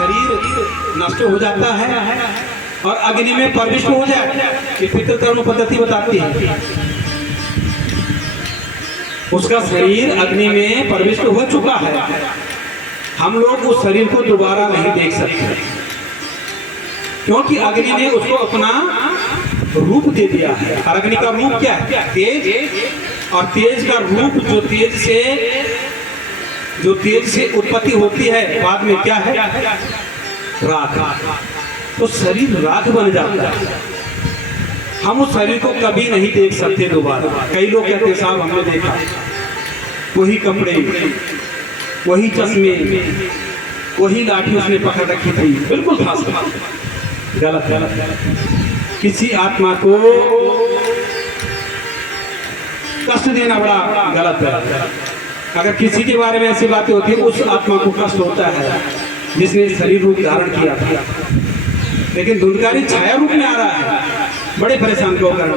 शरीर नष्ट हो जाता है और अग्नि में प्रविष्ट हो जाए, ये पितृकर्म पद्धति बताती है। उसका शरीर अग्नि में प्रविष्ट हो चुका है, हम लोग उस शरीर को दोबारा नहीं देख सकते, क्योंकि अग्नि ने उसको अपना रूप दे दिया है। और अग्नि का रूप क्या है? तेज। और तेज का रूप जो तेज से उत्पत्ति होती है, बाद में क्या है? राख। तो शरीर राख बन जाता है, हम उस शरीर को कभी नहीं देख सकते दोबारा। कई लोग कहते हैं साहब हमने देखा, वही कपड़े, वही चश्मे, वही लाठी उसने पकड़ रखी थी। बिल्कुल गलत गलत। किसी आत्मा को कष्ट देना बड़ा गलत है। अगर किसी के बारे में ऐसी बातें होती है, उस आत्मा को कष्ट होता है जिसने शरीर रूप धारण किया था, लेकिन धुंधकारी छाया रूप में आ रहा है। बड़े परेशान होकर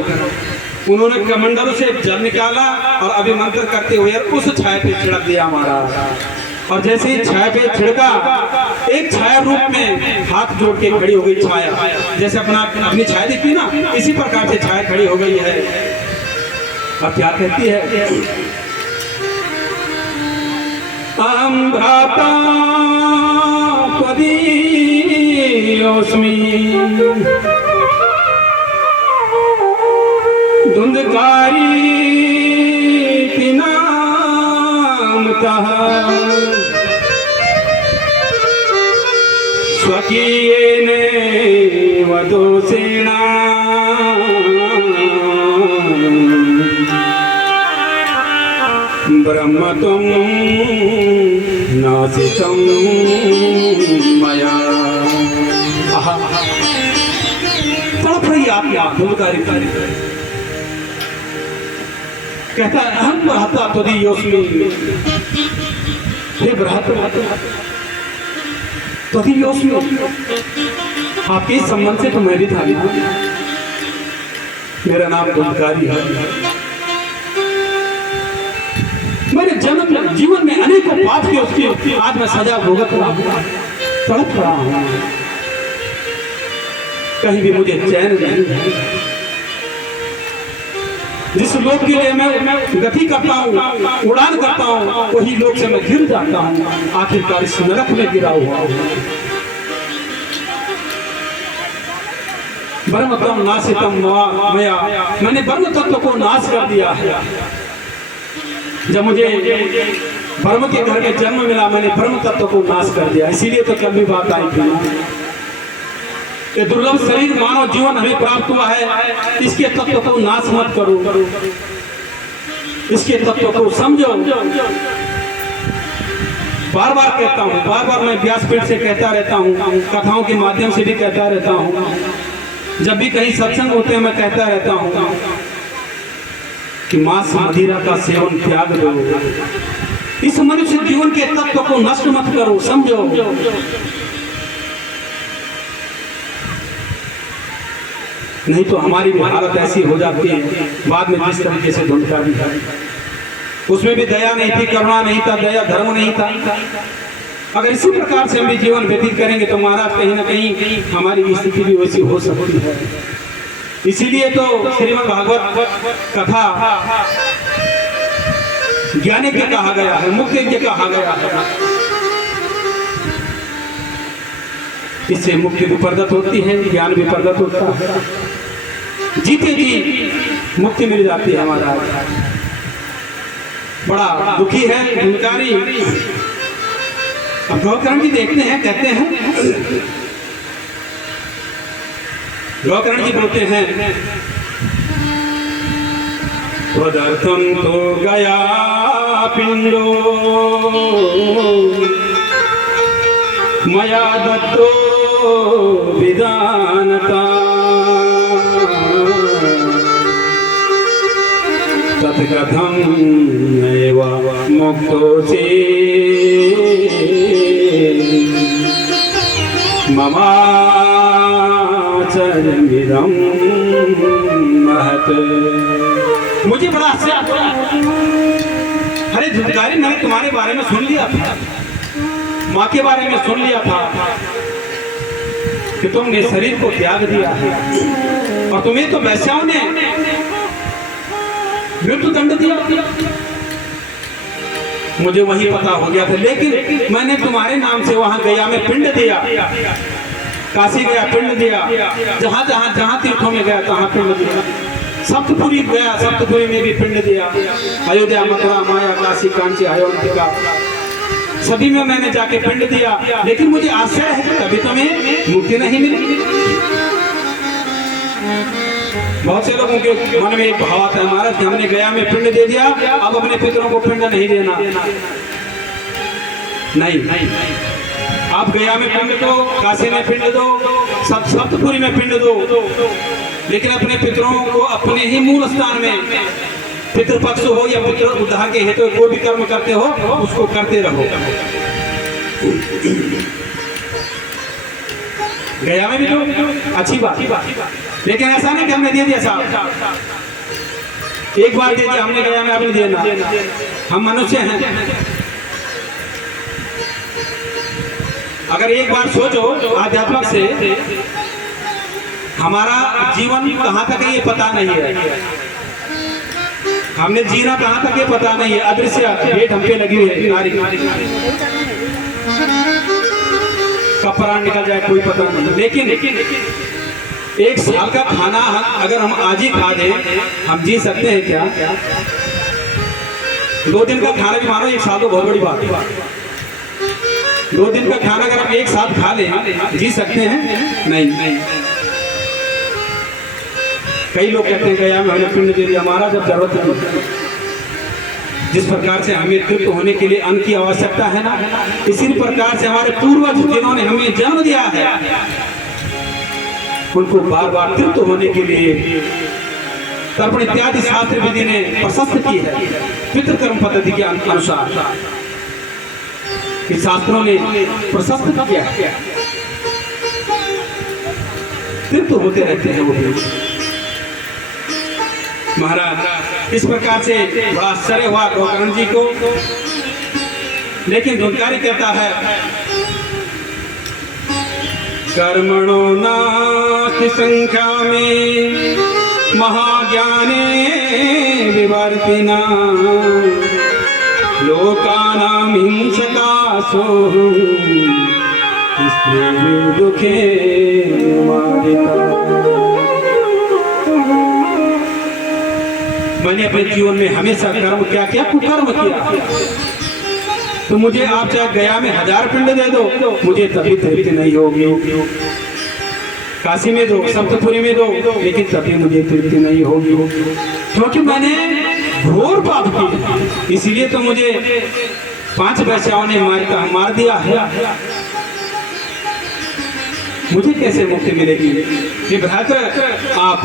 उन्होंने कमंडलों से जल निकाला और अभिमंत्रण करते हुए उस छाया पे छिड़क दिया हमारा। और जैसे ही छाया पे छिड़का, एक छाया रूप में हाथ जोड़ के खड़ी हो गई छाया, जैसे अपनी छाया दिखती है ना, इसी प्रकार से छाया खड़ी हो गई है। और क्या कहती है? अहं भ्राता त्वदीयोऽस्मि धुंधकारी नामतः स्वकीयेनैव दोषेण ब्रह्मत्वं नासितं मया। तड़प रही आत्मा धुंधकारी कहता है अहं भ्राता त्वदीयोऽस्मि, हे भ्राता त्वदीयोऽस्मि, आपके संबंध से तो मैं भी था, मेरा नाम धुंधकारी है। मेरे जन्म जीवन में अनेकों पाप के उसकी आज मैं सजा भुगत रहा हूं, तड़प रहा हूं, कहीं भी मुझे चैन नहीं है। जिस लोक के लिए मैं गति करता हूँ, उड़ान करता हूँ, वही लोक से मैं गिर जाता हूँ, आखिरकार इस नरक में गिरा हुआ हूँ। ब्रह्मत्वं नासितं मया, मैंने ब्रह्म तत्व को नाश कर दिया है। जब मुझे ब्रह्म के घर में जन्म मिला, मैंने ब्रह्म तत्व को नाश कर दिया। इसीलिए तो कल भी बात आई थी, ये दुर्लभ शरीर मानव जीवन हमें प्राप्त हुआ है, इसके तत्व को नाश मत करो, इसके तत्व को समझो। बार बार कहता हूँ, बार बार मैं व्यासपीठ से कहता रहता हूँ, कथाओं के माध्यम से भी कहता रहता हूँ, जब भी कहीं सत्संग होते हैं मैं कहता रहता हूँ कि मांस मदिरा का सेवन त्याग दो, इस मनुष्य जीवन के तत्व को नष्ट मत करो, समझो। नहीं तो हमारी भी हालत ऐसी हो जाती है बाद में जिस तरीके से धुंधकारी है, उसमें भी दया नहीं थी, करुणा नहीं था, दया धर्म नहीं था। अगर इसी प्रकार से हम भी जीवन व्यतीत करेंगे तो महाराज कहीं ना कहीं हमारी स्थिति भी वैसी हो सकती है। इसीलिए तो श्रीमद् भागवत कथा ज्ञानी के कहा गया है, मुक्ति के कहा गया है। इससे मुक्ति भी प्रदत्त होती है, ज्ञान भी प्रदत्त होता है, जीते जी मुक्ति मिल जाती है। हमारा बड़ा दुखी है धुंधकारी। अब गौकर्ण जी देखते हैं, कहते हैं, गौकर्ण जी बोलते हैं, त्वदर्थं तो गया पिंडो मया दत्तो विदानता तत्कथं नैव मुक्तोऽसि ममाचरणमिदं महत्। मुझे बड़ा आश्चर्य हुआ, अरे धुंधकारी मैंने तुम्हारे बारे में सुन लिया था, माँ के बारे में सुन लिया था कि तुमने शरीर को त्याग दिया है और तुम्हें तो वैश्याओं ने मृत्यु दंड दिया। मुझे वही पता हो गया था, लेकिन मैंने तुम्हारे नाम से वहां गया में पिंड दिया, काशी गया पिंड दिया, जहां जहां जहां तीर्थों में गया तहां पिंड दिया, सप्तपुरी गया सप्तपुरी में भी पिंड दिया, अयोध्या मथुरा माया काशी कांची अयोध्या सभी में मैंने जाके पिंड दिया। लेकिन मुझे आश्चर्य है कि कभी तुम्हें मुक्ति नहीं मिली। बहुत से लोगों के मन में एक भाव आता है, महाराज हमने गया में पिंड दे दिया, अब अपने पितरों को पिंड नहीं देना। नहीं, आप गया में पिंड दो, काशी में पिंड दो, सप्तपुरी में पिंड दो, लेकिन अपने पितरों को अपने ही मूल स्थान में, पितृपक्ष हो या पितृ उद्धार के हेतु कोई भी कर्म करते हो उसको करते रहो। गया में भी जो अच्छी बात, लेकिन ऐसा नहीं कि हमने दे दिया साहब, एक बार दे दिया हमने गया में, अब नहीं देना। हम मनुष्य हैं, अगर एक बार सोचो आध्यात्मिक से हमारा जीवन कहाँ तक है ये पता नहीं है, हमने जीना कहाँ तक ये पता नहीं है। अदृश्य भेंट हम पे लगी हुई है, नारी कब प्राण निकल जाए कोई पता नहीं। लेकिन एक साल का खाना अगर हम आज ही खा दे हम जी सकते हैं क्या? 2 दिन का खाना भी मानो, एक साल तो बहुत बड़ी बात है। 2 दिन का खाना अगर हम एक साथ खा लें जी सकते हैं? नहीं। कई लोग कहते हैं गया में हमने पिंड दे दिया, हमारा जब जरूरत है, जिस प्रकार से हमें तृप्त होने के लिए अन्न की आवश्यकता है ना, इसी प्रकार से हमारे पूर्वज जिन्होंने हमें जन्म दिया है उनको बार बार तृप्त होने के लिए तर्पण इत्यादि शास्त्र विधि ने प्रशस्त की है। पितृकर्म पद्धति के अनुसार इस शास्त्रों ने प्रशस्त किया है, तृप्त होते रहते हैं वो भी। महाराज इस प्रकार से बड़ा आश्चर्य हुआ गोकर्ण जी को, लेकिन धुनकारी कहता है कर्मणो नास्ति संख्या में महाज्ञाने विवर्तिना लोकानां हिंसकासोऽहं स्त्रीः दुखे मारिता। मैंने अपने जीवन में हमेशा कर्म क्या किया, कुकर्म किया। तो मुझे आप चाहे गया में 1000 पिंड दे दो मुझे तभी तृप्ति नहीं होगी, काशी में दो, सप्तपुरी में दो, लेकिन तभी मुझे तृप्ति नहीं होगी, क्योंकि मैंने घोर पाप किया। इसीलिए तो मुझे 5 वैश्याओं ने मार दिया है। मुझे कैसे मुक्ति मिलेगी? ये भ्रातर आप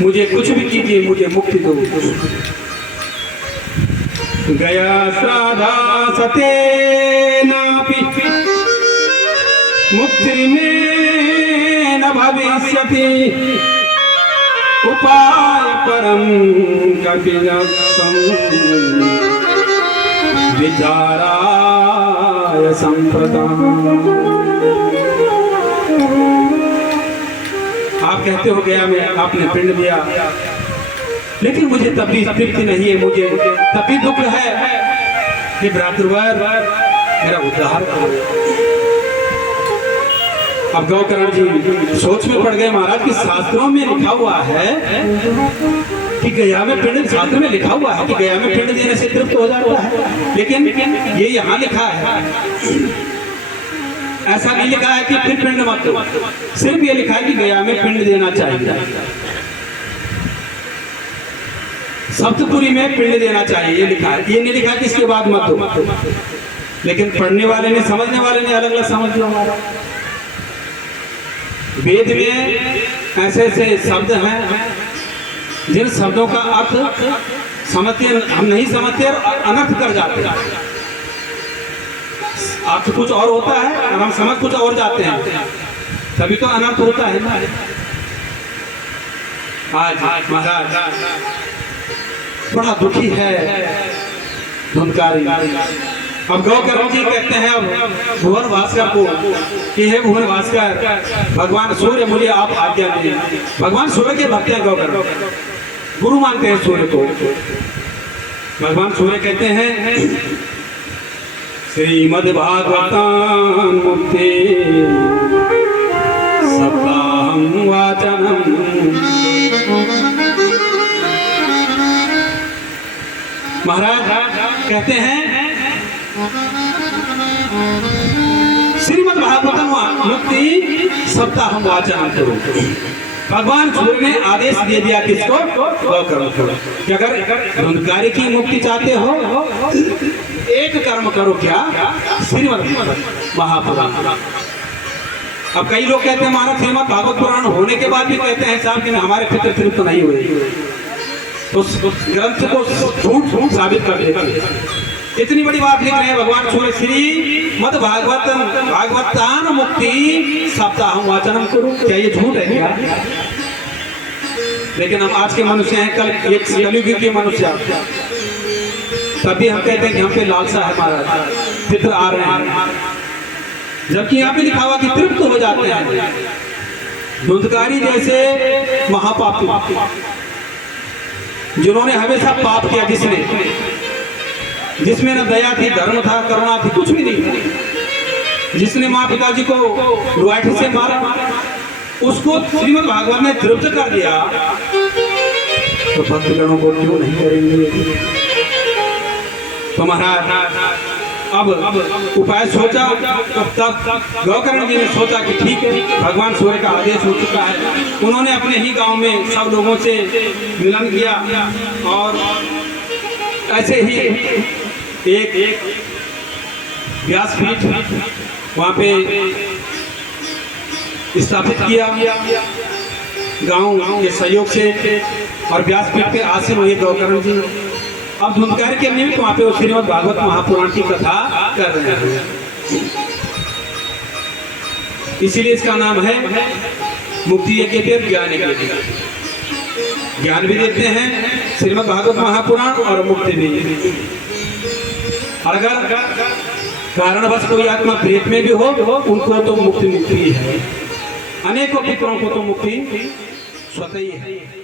मुझे कुछ भी कीजिए, मुझे मुक्ति दो। गया श्राद्धा सते नापि मुक्ति में न भविष्यति उपाय परम कपिलक्तं विचाराय संप्रदाम्। आप कहते हो गया में आपने पिंड दिया, लेकिन मुझे तब भी तृप्ति नहीं है, मुझे तब भी दुख है कि भ्रातृवर मेरा उद्धार करो। अब गोकर्ण जी सोच में पड़ गए महाराज कि शास्त्रों में लिखा हुआ है कि गया में पिंड, शास्त्र में लिखा हुआ है कि गया में पिंड देने से तृप्त हो जाता है, लेकिन ये यहाँ लिखा है, ऐसा नहीं लिखा है कि फिर पिंड मत दो, सिर्फ ये लिखा है कि गया में पिंड देना चाहिए, सप्तपुरी में पिंड देना चाहिए, ये लिखा है। ये नहीं लिखा कि इसके बाद मत दो, लेकिन पढ़ने वाले ने, समझने वाले ने अलग अलग समझ लिया। वेद में ऐसे ऐसे शब्द हैं जिन शब्दों का अर्थ समझते हम नहीं समझते और अनर्थ कर जाते हैं। अर्थ कुछ और होता है और हम समझ कुछ और जाते हैं, तभी तो अनर्थ होता है ना। आज महाराज बड़ा दुखी है धुनकारी, अब गौकर्ण जी कहते हैं अब भुवन भास्कर को कि हे भुवन भास्कर, भगवान सूर्य मुझे आप आज्ञा दें। भगवान सूर्य के भक्त हैं गौकर्ण, गुरु मानते हैं सूर्य को। भगवान सूर्य कहते हैं श्रीमद् भागवतां मुक्ति सप्ताहं वाचनम्। महाराज कहते हैं श्रीमद् भागवतम मुक्ति सप्ताहं वाचनम् करो। भगवान सूर्य ने आदेश दे दिया किसको? गौकर्ण को कि अगर धुंधकारी की मुक्ति चाहते हो एक कर्म करो, क्या? श्रीमद् महापुराण। अब कई लोग कहते हैं महाराज श्रीमद् भागवत पुराण होने के बाद भी कहते हैं साहब कि हमारे पितृ तृप्त नहीं हुए, तो उस ग्रंथ को झूठ साबित कर देते। इतनी बड़ी बात लिख रहे हैं भगवान सूर्य, श्रीमद् भागवतान मुक्ति सप्ताहं वाचनम् करो। क्या ये झूठ है क्या? लेकिन हम आज के मनुष्य हैं, कल एक कलयुग के मनुष्य, तभी हम कहते हैं कि हम पे लालसा है महाराज, पितृ आ रहे हैं, जबकि यहाँ पे लिखा हुआ कि तृप्त हो जाते हैं। धुंधकारी जैसे महापापी जिन्होंने हमेशा पाप किया, जिसमें न दया थी, धर्म था, करुणा थी, कुछ भी नहीं, जिसने माँ पिताजी को लाठी से मारा, उसको श्रीमद् भागवत ने तृप्त कर दिया, तो भक्तगणों को क्यों नहीं करेंगे? तो महाराज अब उपाय सोचा, तब तक गौकर्ण जी ने सोचा कि ठीक है भगवान सूर्य का आदेश हो चुका है। उन्होंने अपने ही गांव में सब लोगों से मिलन किया और ऐसे ही एक व्यासपीठ वहाँ पे स्थापित किया गांव के सहयोग से, और व्यासपीठ पे आसीन हुए गौकर्ण जी। अब धुंधकारी के निमित्त वहाँ पे श्रीमद् भागवत महापुराण की कथा कर रहे हैं, इसीलिए इसका नाम है मुक्ति यज्ञ ज्ञान यज्ञ। ज्ञान भी देते हैं श्रीमद् भागवत महापुराण और मुक्ति भी। और अगर कारणवश कोई आत्मा प्रेत में भी हो उनको तो मुक्ति है, अनेकों पितरों को तो मुक्ति स्वतः ही है।